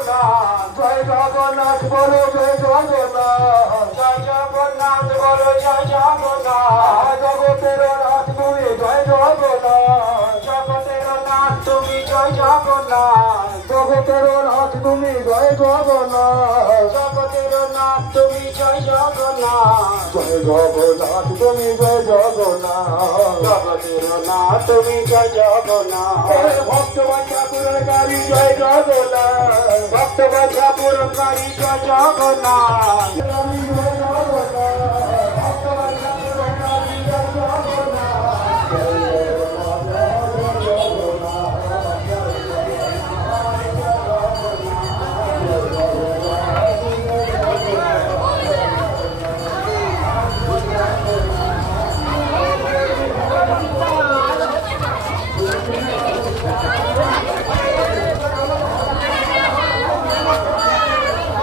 জয় জগন্নাথ বলো জয় জগন্নাথ জয় জগন্নাথ বলো জয় জগন্নাথ জগতের নাথ তুমি জয় জগন্নাথ জগতের নাথ তুমি জয় জগন্নাথ জগতের নাথ তুমি জয় জগন্নাথ জগতের নাথ তুমি জয় জগন্নাথ জয় জগন্নাথ তুমি জয় জগন্নাথ জগতের নাথ তুমি জয় জগন্নাথ ভক্ত বাঞ্ছা পূরণকারী জয় জগন্নাথ ভক্ত বাঞ্ছা পূরণকারী জয় জগন্নাথ